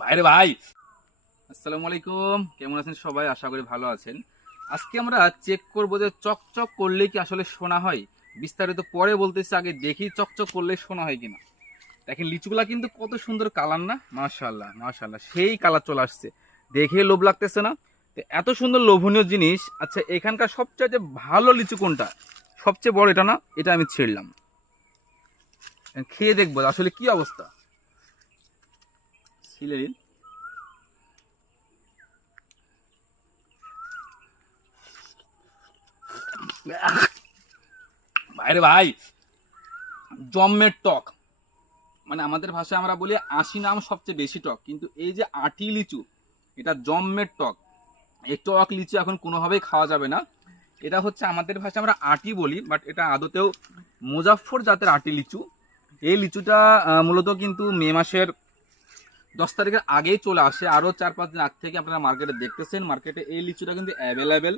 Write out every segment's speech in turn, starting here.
ভাইরে ভাই, আসসালামু আলাইকুম। কেমন আছেন সবাই? আশা করি ভালো আছেন। আজকে আমরা চেক করব যে চকচক করলে কি আসলে সোনা হয়। বিস্তারিত পরে বলতেছি, আগে দেখি চকচক করলে সোনা হয় কিনা। দেখেন লিচুগুলা কিন্তু কত সুন্দর কালার না, মাশাআল্লাহ মাশাআল্লাহ, সেই কালার চলে আসছে, দেখে লোভ লাগতেছে না? তো এত সুন্দর লোভনীয় জিনিস। আচ্ছা, এখানকার সবচেয়ে ভালো লিচু কোনটা? সবচেয়ে বড় এটা না? এটা আমি ছিঁড়লাম, খেয়ে দেখবো আসলে কি অবস্থা। ছিলে ভাইরে ভাই, জম্মের টক। মানে আমাদের ভাষায় আমরা বলি আশি নাম সবচেয়ে বেশি টক, কিন্তু এই যে আটি লিচু, এটা জম্মের টক। এই টক লিচু এখন কোনোভাবেই খাওয়া যাবে না। এটা হচ্ছে আমাদের ভাষায় আমরা আটি বলি, বাট এটা আদতেও মুজাফফর জাতের আটি লিচু। এই লিচুটা মূলত কিন্তু মে মাসের 10 তারিখের আগেই চলে আসে। আরও 4-5 দিন আগ থেকে আপনারা মার্কেটে দেখতেছেন। মার্কেটে এই লিচুটা কিন্তু অ্যাভেলেবেল।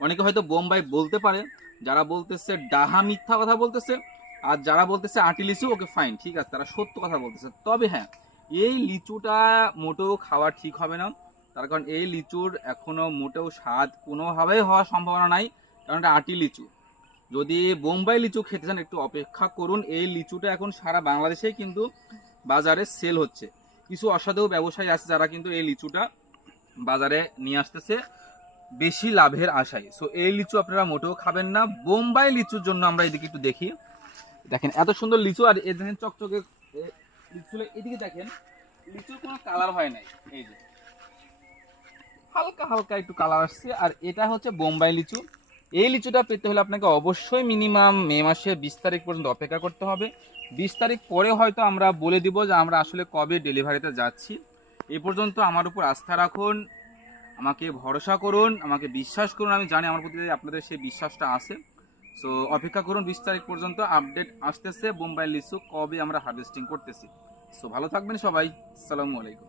অনেকে হয়তো বোম্বাই বলতে পারে, যারা বলতেছে ডাহা মিথ্যা কথা বলতেছে, আর যারা বলতেছে আটি লিচু, ওকে ফাইন, ঠিক আছে, তারা সত্য কথা বলতেছে। তবে হ্যাঁ, এই লিচুটা মোটেও খাওয়া ঠিক হবে না। তার কারণ এই লিচুর এখনো মোটেও স্বাদ কোনোভাবেই হওয়ার সম্ভাবনা নাই, কারণ এটা আটি লিচু। যদি বোম্বাই লিচু খেতে চান একটু অপেক্ষা করুন। এই লিচুটা এখন সারা বাংলাদেশেই কিন্তু বাজারে সেল হচ্ছে। কিছু অসাধু ব্যবসায়ী আছে যারা কিন্তু এই লিচুটা বাজারে নিয়ে আসতেছে বেশি লাভের আশায়। সো এই লিচু আপনারা মোটেও খাবেন না। বোম্বাই লিচুর জন্য আমরা এদিকে একটু দেখি। দেখেন এত সুন্দর লিচু, আর এই দেখেন চকচকে লিচু। এদিকে দেখেন লিচুর কোনো কালার হয় নাই, এই যে হালকা হালকা একটু কালার আসছে। আর এটা হচ্ছে বোম্বাই লিচু। এই লিচুটা পেতে হলে আপনাকে অবশ্যই মিনিমাম মে মাসের 20 তারিখ পর্যন্ত অপেক্ষা করতে হবে। 20 তারিখ পরে হয়তো আমরা বলে দিব যে আমরা আসলে কবে ডেলিভারিতে যাচ্ছি। এই পর্যন্ত আমার উপর আস্থা রাখুন, আমাকে ভরসা করুন, আমাকে বিশ্বাস করুন। আমি জানি আমার প্রতি আপনাদের সেই বিশ্বাসটা আছে। সো অপেক্ষা করুন 20 তারিখ পর্যন্ত, আপডেট আসতেছে বোম্বাই লিচু কবে আমরা হারভেস্টিং করতেছি। সো ভালো থাকবেন সবাই, আসসালামু আলাইকুম।